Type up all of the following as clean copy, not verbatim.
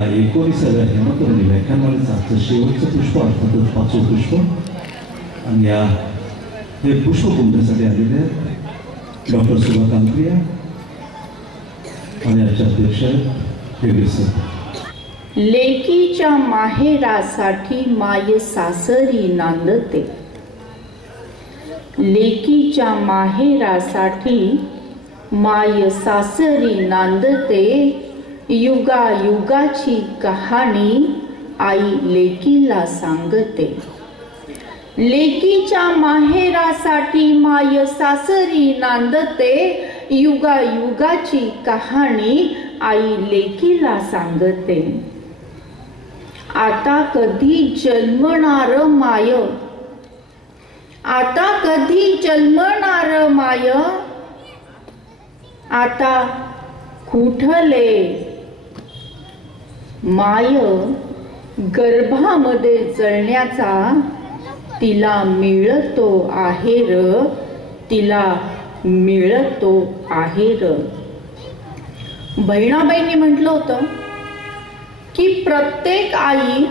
19व्या हेमतरुणी व्याख्यानमालेचं शेवटचं पुष्प अर्थातच 5वं पुष्प आणि हे पुष्पकुंभसाठी आलेले आहेत डॉक्टर सुभा कांक्रिया आणि आजच्या अध्यक्ष हेगडे सर। लेकीच्या माहेरासाठी माय सासरी नांदते, लेकीच्या माहेरासाठी माय सासरी नांदते, युगायुगाची कहाणी आई लेकीला सांगते। लेकीच्या माहेरासाठी माय सासरी नांदते, युगायुगाची कहाणी आई लेकीला सांगते। आता कधी जन्मणार माय, आता कधी जन्मणार माय, आता कुठले माय, गर्भामध्ये जळण्याचा तिला मिळतो आहे र, तिला मिळतो आहे र। बहिणाबाईंनी म्हटलं होतं की प्रत्येक आई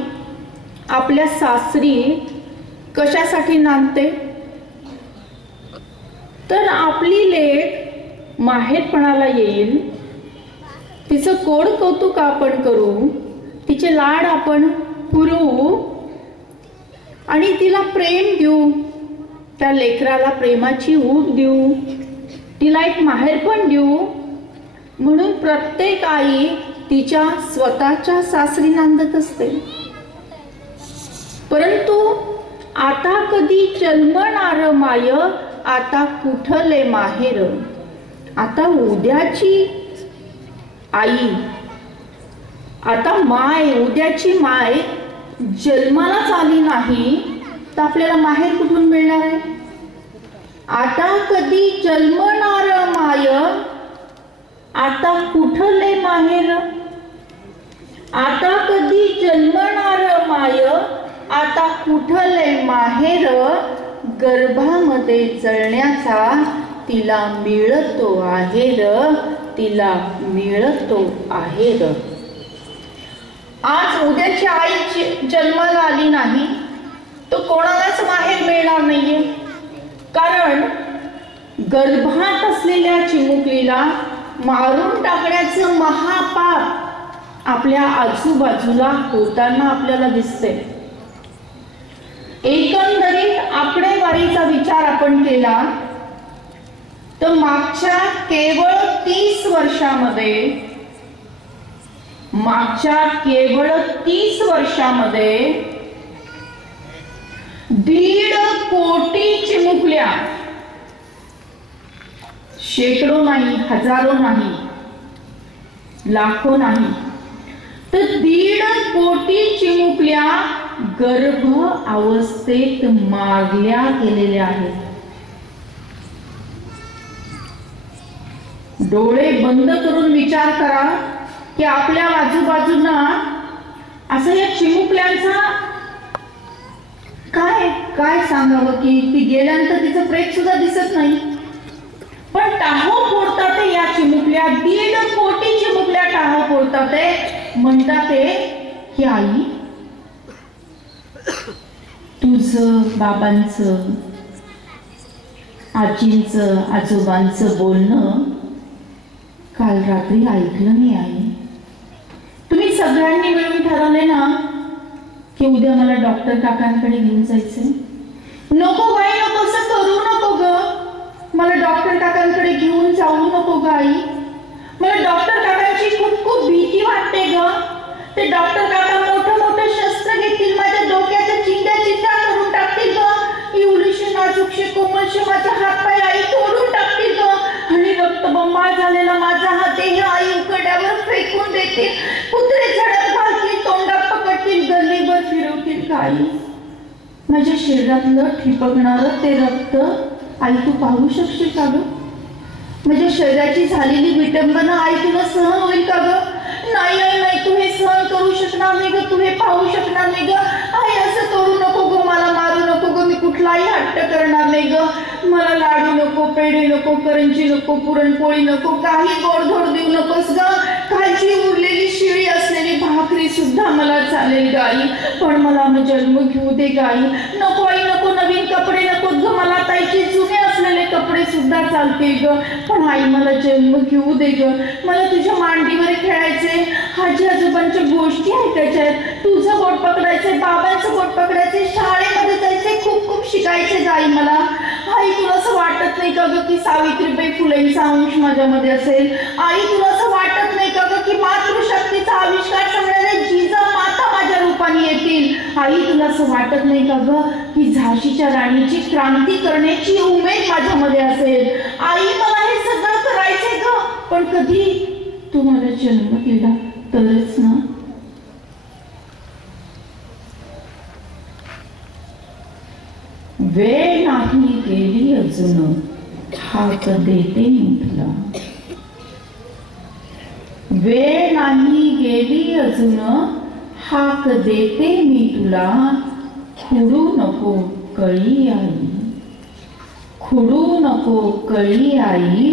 आपल्या सासरी कशासाठी नांदते, तर आपली लेक माहेरपणाला येईल, तिचं कोड कौतुक आपण करू, तिचे लाड आपण पुरवू आणि तिला प्रेम देऊ, त्या लेकराला प्रेमाची ऊब देऊ, तिला एक माहेरपण देऊ। म्हणून प्रत्येक आई तिच्या स्वतःच्या सासरी नांदत असते। परंतु आता कधी जन्मणार माय, आता कुठले माहेर, आता उद्याची आई, आता माय, उद्याची माय जन्मालाच आली नाही तर आपल्याला माहेर कुठून मिळणार आहे। आता कधी जन्मणार माय, आता कुठले माहेर, आता कधी जन्मणार माय, आता कुठले माहेर, गर्भामध्ये जळण्याचा तिला मिळतो आहे र, तिला मिळतो आहे र। आज उद्याची आई जन्माला आली नाही तो कोणालाच माहेर मिळणार नाहीये, कारण गर्भात असलेल्या चिमुकलीला मारून टाकण्याचं महापाप आपल्या आजूबाजूला होताना आपल्याला दिसते। एकंदरीत आकडेवारीचा विचार आपण केला तर मागच्या केवळ 30 वर्षामध्ये, मागच्या केवळ 30 वर्षामध्ये 1.5 कोटी चिमुकल्या, शेकडो नाही, हजारो नाही, लाखो नाही, तर 1.5 कोटी चिमुकल्या गर्भ अवस्थेत मारल्या गेलेल्या आहेत। डोळे बंद करून विचार करा की आपल्या आजूबाजूला असं या चिमुकल्यांचा काय काय सांगावं की ती गेल्यानंतर तिचं प्रेत सुद्धा दिसत नाही, पण टाहो फोडतात या चिमुकल्या, 1.5 कोटी चिमुकल्या टाहो फोडतात। म्हणतात की आई तुझं, बाबांचं, आजींचं, आजोबांचं बोलणं काल रात्री ऐकलं मी आई, तुम्ही सगळ्यांनी मिळून ठरवले ना की उद्या मला डॉक्टर काकांकडे घेऊन जायचंय। नको बाई नको, असं करू नको ग, मला डॉक्टर काकांकडे घेऊन जाऊ नको ग आई, मला डॉक्टर काकांची खूप खूप भीती वाटते ग, ते डॉक्टर काका मोठं मोठं शस्त्र घेतील, माझ्या डोक्याच्या चिंध्या चिंध्या करून टाकतील ग, एवढीशी नाजूकशी कोमलशी माझा हात पाय आई तोडून टाकतील ग, आणि रक्तबंबाळ झालेला माझा हात देह आई उकड्यावर फेकून देतील, कुत्रे झडप घालतील, तोंडात पकडतील, गल्लीभर फिरवतील का आई, माझ्या शरीरातलं ठिपकणार ते रक्त आई तू पाहू शकशील का ग, माझ्या शरीराची झालेली विटंबना आई तुला सहन होईल का ग, नाही आई नाही, तू हे सहन करू शकणार नाही ग, तू हे पाहू शकणार नाही ग, आई असं करू नको ग, मला मारू नको ग, मी कुठलाही हट्ट करणार नाही ग, मला लाडू नको, पेढे नको, करंजी नको, पुरणपोळी नको, काही गोडधोड देऊ नकोस ग. खालची उरलेली शिळी असलेली भाकरी सुद्धा मला चालेल गाई, पण मला जन्म घेऊ दे गाई. नको आई नको, नवीन कपडे नको ग, मला ताईचे जुने असलेले कपडे सुद्धा चालतील ग, पण आई मला जन्म घेऊ दे ग. मला तुझ्या मांडीवर खेळायचे, आजी आजोबांच्या गोष्टी ऐकायच्या आहेत, तुझं बोट पकडायचंय, बाबांचं बोट पकडायचंय, शाळेमध्ये जायचंय, खूप खूप शिकायचे आई मला. आई तुला असं वाटत नाही का ग की सावित्रीबाई फुलेंचा अंश माझ्यामध्ये असेल? आई तुला असं वाटत नाही का ग की मातृशक्तीचा आविष्कार करणारे जिजामाता माझ्या रूपाने येतील? आई तुला असं वाटत नाही का ग की झाशीच्या राणीची क्रांती करण्याची उमेद माझ्यामध्ये असेल? आई मला हे सगळं करायचंय ग, पण कधी तू मला जन्म दिला तरच ना. वेळ नाही गेली अजून, हाक देते मी तुला. वेळ नाही गेली अजून, हाक देते मी तुला. खुडू नको कळी आई, खुडू नको कळी आई.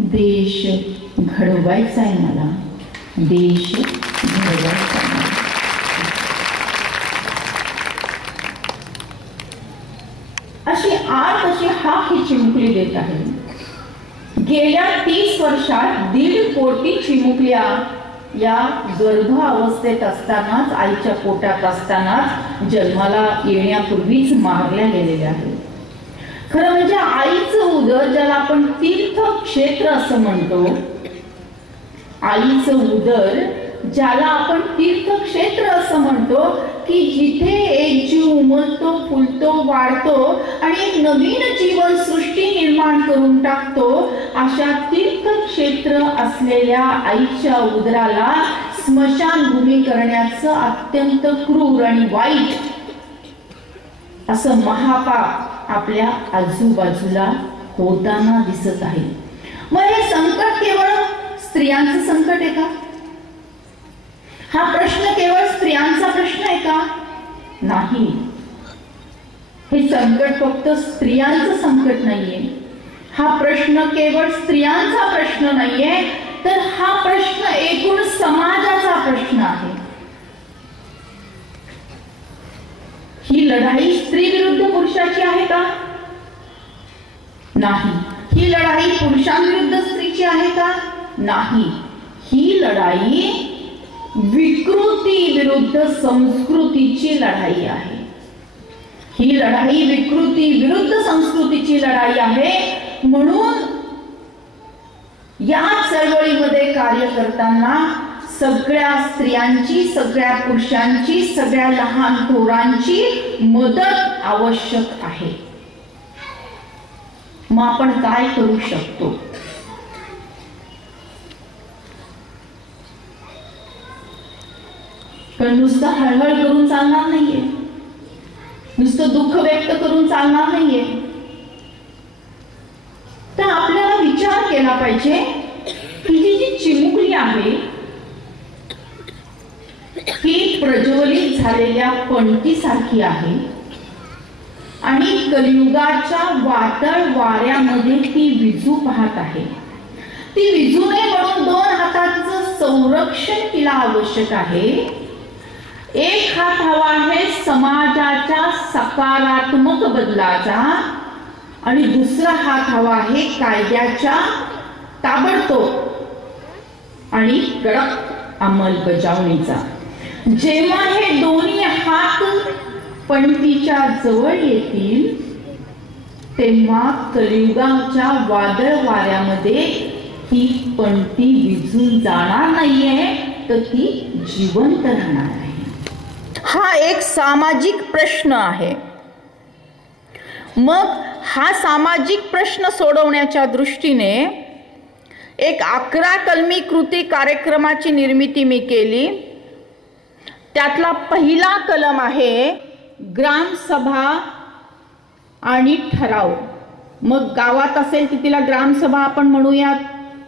देश घडवायचा आहे मला, देश घडवायचा. अशी आठ अशी हाक ही चिमुकली देत आहे. गेल्या 30 वर्षात 1.5 कोटी चिमुकल्या या गर्भ अवस्थेत असतानाच, आईच्या पोटात असतानाच, जन्माला येण्यापूर्वीच मारल्या गेलेल्या आहेत. खरं म्हणजे आईचं उदर, ज्याला आपण तीर्थक्षेत्र असं म्हणतो, आईचं उदर ज्याला आपण तीर्थक्षेत्र असं म्हणतो, की जिथे एक जीव उमलतो, फुलतो, वाढतो आणि एक नवीन जीवन सृष्टी निर्माण करून टाकतो, अशा तीर्थक्षेत्र असलेल्या आईच्या उदराला स्मशानभूमी करण्याचं अत्यंत क्रूर आणि वाईट असं महापाप आपल्या आजूबाजूला होताना दिसत आहे. मग हे संकट केवळ स्त्रियांचं संकट आहे का? हा प्रश्न केवळ स्त्रियांचा प्रश्न आहे का? नाही. हे संकट फक्त स्त्रियांचं संकट नाहीये. हा प्रश्न केवळ स्त्रियांचा प्रश्न नाहीये, तर हा प्रश्न एकूण समाजाचा प्रश्न आहे. ही लढाई स्त्री विरुद्ध पुरुषाची आहे का? नाही. ही लढाई पुरुषांविरुद्ध स्त्रीची आहे का? नाही. ही लढाई विकृती विरुद्ध संस्कृतीची लढाई आहे. ही लढाई विकृती विरुद्ध संस्कृतीची लढाई आहे. म्हणून या चळवळीमध्ये कार्य करताना सगळ्या स्त्रियांची, सगळ्या पुरुषांची, सगळ्या लहान थोरांची मदत आवश्यक आहे. मग आपण काय करू शकतो? पण नुसतं हळहळ करून चालणार नाहीये, नुसतं दुःख व्यक्त करून चालणार नाहीये. तर आपल्याला विचार केला पाहिजे की जी चिमुकली आहे ही प्रज्वलित झालेल्या पणतीसारखी आहे आणि कलियुगाच्या वादळ वाऱ्यामध्ये ती विजू पाहत आहे. ती विजू नये म्हणून 2 हातांचं संरक्षण तिला आवश्यक आहे. एक हात हवा आहे समाजाच्या सकारात्मक बदलाचा आणि दुसरा हात हवा आहे कायद्याच्या ताबडतोब आणि कडक अंमलबजावणीचा. जेव्हा हे दोन्ही हात पणतीच्या जवळ येतील तेव्हा कलियुगाच्या वादळ वाऱ्यामध्ये ही पणती विझून जाणार नाहीये, तर ती जिवंत राहणार आहे. हा एक सामाजिक प्रश्न आहे. मग हा सामाजिक प्रश्न सोडवण्याच्या दृष्टीने एक 11 कलमी कृती कार्यक्रमाची निर्मिती मी केली. त्यातला पहिला कलम आहे ग्रामसभा आणि ठराव. मग गावात असेल तर तिला ग्रामसभा आपण म्हणूयात.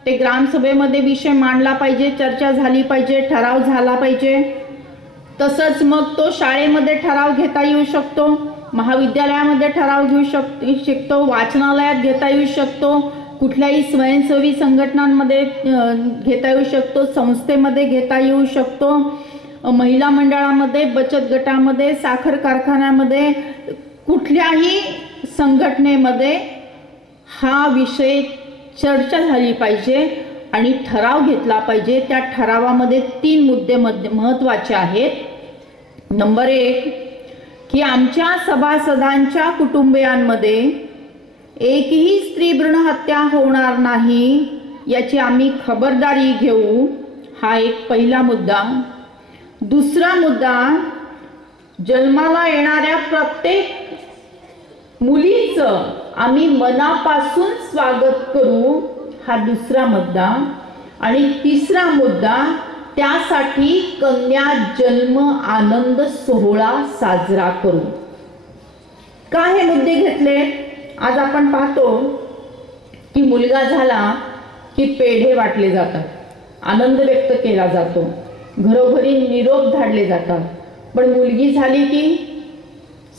ते ग्रामसभेमध्ये विषय मांडला पाहिजे, चर्चा झाली पाहिजे, ठराव झाला पाहिजे. तसंच मग तो शाळेमध्ये ठराव घेता येऊ शकतो. महाविद्यालयामध्ये ठराव घेऊ शकतो, वाचनालयात घेता येऊ शकतो, कुठल्याही स्वयंसेवी संघटनांमध्ये घेता येऊ शकतो, संस्थेमध्ये घेता येऊ शकतो, महिला मंडळामध्ये, बचत गटामध्ये, साखर कारखान्यामध्ये, कुठल्याही संघटनेमध्ये हा विषय चर्चा झाली पाहिजे आणि ठराव घेतला पाहिजे। त्या ठरावामध्ये 3 मुद्दे महत्त्वाचे आहेत। नंबर 1 की आमच्या सभासदांच्या कुटुंबियांमध्ये एकही स्त्री भ्रूण हत्या होणार नाही याची आम्ही खबरदारी घेऊ, हा एक पहिला मुद्दा। दुसरा मुद्दा, जन्माला येणाऱ्या प्रत्येक मुलीचं आम्ही मनापासून स्वागत करू, हा दुसरा मुद्दा। आणि तिसरा मुद्दा, त्यासाठी कन्या जन्म आनंद सोहळा साजरा करू। का हे मुद्दे घेतले? आज आपण पाहतो की मुलगा झाला की पेढे वाटले जातात, आनंद व्यक्त केला जातो, घरोघरी निरोप धाडले जातात, पण मुलगी झाली की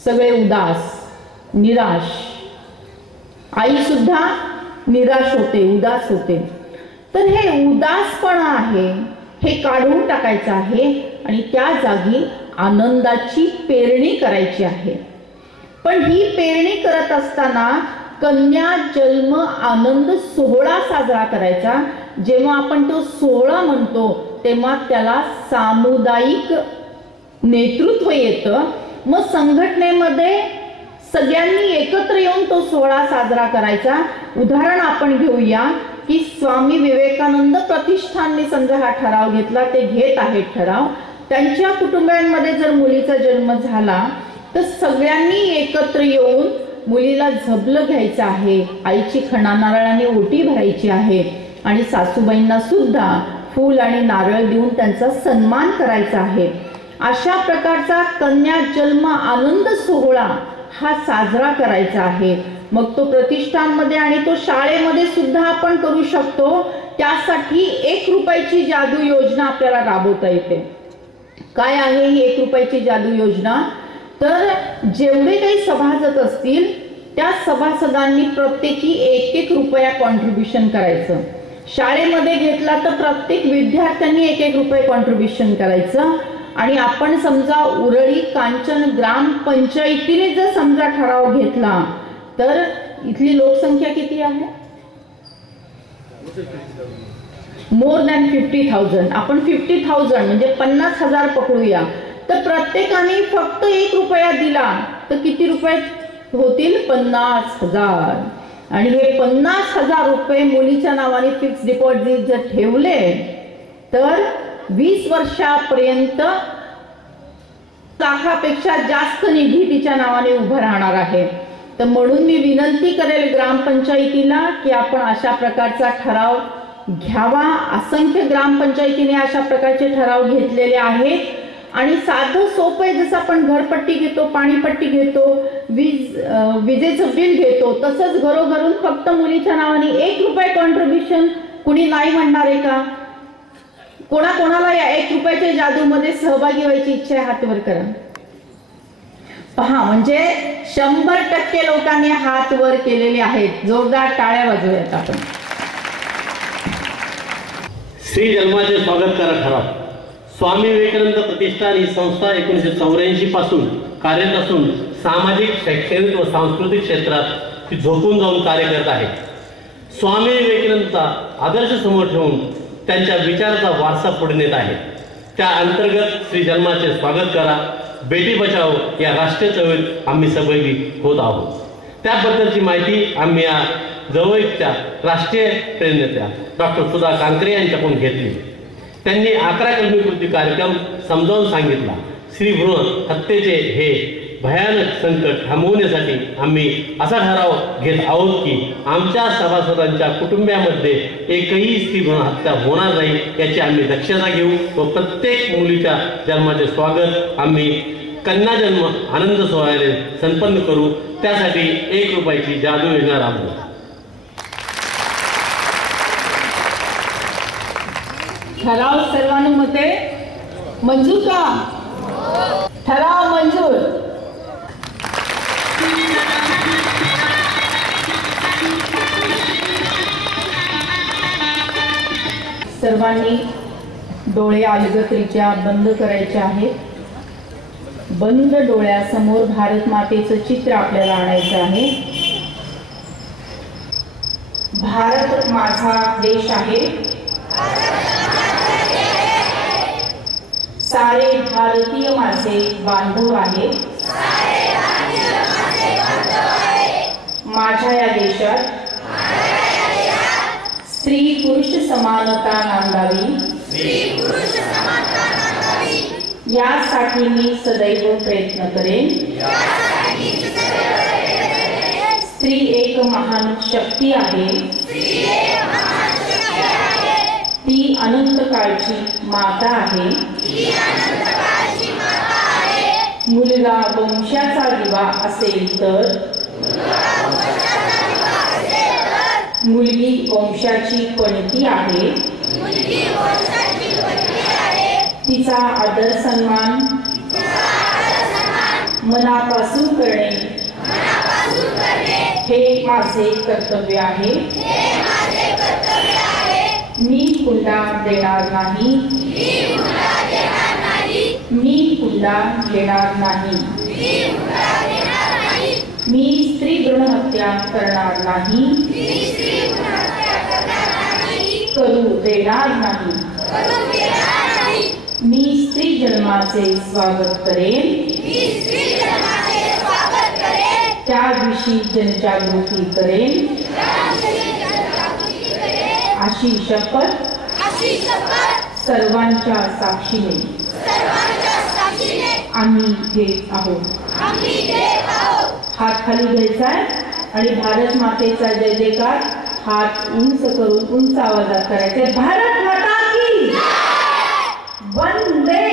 सगळे उदास, निराश, आई सुद्धा निराश होते, उदास होते। तर हे उदासपणा आहे, हे काढून टाकायचं आहे आणि त्या जागी आनंदाची पेरणी करायची आहे। पण ही पेरणी करत असताना कन्या जन्म आनंद सोहळा साजरा करायचा। जेव्हा आपण तो सोहळा म्हणतो तेव्हा त्याला सामुदायिक नेतृत्व येतं। मग संघटनेमध्ये सगळ्यांनी एकत्र येऊन तो सोहळा साजरा करायचा। उदाहरण आपण घेऊया की स्वामी विवेकानंद प्रतिष्ठानने समजा हा ठराव घेतला, ते घेत आहेत ठराव, त्यांच्या कुटुंबांमध्ये जर मुलीचा जन्म झाला तर सगळ्यांनी एकत्र येऊन मुलीला झबलं घ्यायचं आहे, आईची खणा नारळाने ओटी भरायची आहे आणि सासूबाईंना सुद्धा फूल आणि नारळ देऊन त्यांचा सन्मान करायचा आहे। अशा प्रकारचा कन्या जन्म आनंद सोहळा हा साजरा करायचा आहे। मग तो प्रतिष्ठानमध्ये आणि तो शाळेमध्ये सुद्धा आपण करू शकतो। त्यासाठी 1 रुपयाची जादू योजना आपल्याला राबवता येते। काय आहे ही 1 रुपयाची जादू योजना? तर जेवढे काही सभासद असतील त्या सभासदांनी प्रत्येकी 1-1 रुपया कॉन्ट्रीब्युशन करायचं। शाळेमध्ये घेतला तर प्रत्येक विद्यार्थ्यांनी 1-1 रुपये कॉन्ट्रीब्युशन करायचं। आणि आपण समजा उरळी कांचन ग्रामपंचायतीने जर समजा ठराव घेतला तर इथली लोकसंख्या किती आहे? More than 50,000। आपण 50,000 म्हणजे 50,000 पकडूया, तर प्रत्येकाने फक्त 1 रुपया दिला तर किती रुपये होतील? 50,000। आणि हे 50,000 रुपये मुलीच्या नावाने फिक्स डिपॉझिट जर ठेवले तर 20 वर्षापर्यंत लाखापेक्षा जास्त निधी तिच्या नावाने उभा राहणार आहे। तर म्हणून मी विनंती करेल ग्रामपंचायतीला की आपण अशा प्रकारचा ठराव घ्यावा। असंख्य ग्रामपंचायतीने अशा प्रकारचे ठराव घेतलेले आहेत आणि साधं सोपं आहे, जसं आपण घरपट्टी घेतो, पाणीपट्टी घेतो, विजेचं बिल घेतो, तसंच घरोघरून फक्त मुलीच्या नावाने 1 रुपये कॉन्ट्रीब्युशन कुणी नाही म्हणणार आहे का? कोणाकोणाला या 1 रुपयाच्या जादूमध्ये सहभागी व्हायची इच्छा आहे? हात वर करा। पहा, म्हणजे 100% लोकांनी हात वर केलेले आहेत। जोरदार टाळ्या वाजवूयात आपण। श्री जन्माचे स्वागत करा ठराव। स्वामी विवेकानंद प्रतिष्ठान ही संस्था 1984 पासून कार्यरत असून सामाजिक, शैक्षणिक व सांस्कृतिक क्षेत्रात ती झोकून जाऊन कार्य करत आहे। स्वामी विवेकानंदचा आदर्श समोर ठेवून त्यांच्या विचाराचा वारसा पुढे नेत आहे। त्या अंतर्गत श्री जन्माचे स्वागत करा बेटी बचाओ या राष्ट्रीय चळवळीत आम्ही सहभागी होत आहोत। त्याबद्दलची माहिती आम्ही या जवळच्या राष्ट्रीय प्रेरणेत्या डॉक्टर सुधा कांकरे यांच्याकडून घेतली। त्यांनी 11 कलमी कृती कार्यक्रम समजावून सांगितला। स्त्री भ्रूण हत्येचे हे भयानक संकट थांबवण्यासाठी आम्ही असा ठराव घेत आहोत की आमच्या सभासदांच्या कुटुंबामध्ये एकही स्त्री भ्रूण हत्या होणार नाही याची आम्ही दक्षता घेऊ व प्रत्येक मुलीच्या जन्माचे स्वागत आम्ही कन्या जन्म आनंद सोहळ्याने संपन्न करू। त्यासाठी 1 रुपयाची जादू योजना राबवू। ठराव सर्वानुमते मंजूर का? ठराव मंजूर। सर्वांनी डोळे अलगदरीत्या बंद करायचे आहेत. बंद डोळ्यासमोर भारत मातेचं चित्र आपल्याला आणायचं आहे. भारत माझा देश आहे. सारे भारतीय माझे बांधव आहे. माझ्या या देशात स्त्री पुरुष समानता नांदावी, यासाठी मी सदैव प्रयत्न करेन. स्त्री एक महान शक्ती आहे. ती अनंत काळची माता आहे. मुलगा वंशाचा दिवा असेल तर मुलगी वंशाची पणती आहे. तिचा आदर सन्मान मनापासून करणे हे माझे कर्तव्य आहे. मी पुन्हा देणार नाही. मी पुन्हा देणार नाही. मी स्त्री भ्रूण हत्या करणार नाही. करू देणार नाही. मी स्त्री जन्माचे स्वागत करेन. त्याविषयी जनजागृती करेन. अशी शपथ सर्वांच्या साक्षीने आम्ही घेत आहोत. हात खाली घ्यायचा आणि भारत मातेचा जय जयकार हात उंच करून उंच आवाजात करायचे. भारत माता की वंदे.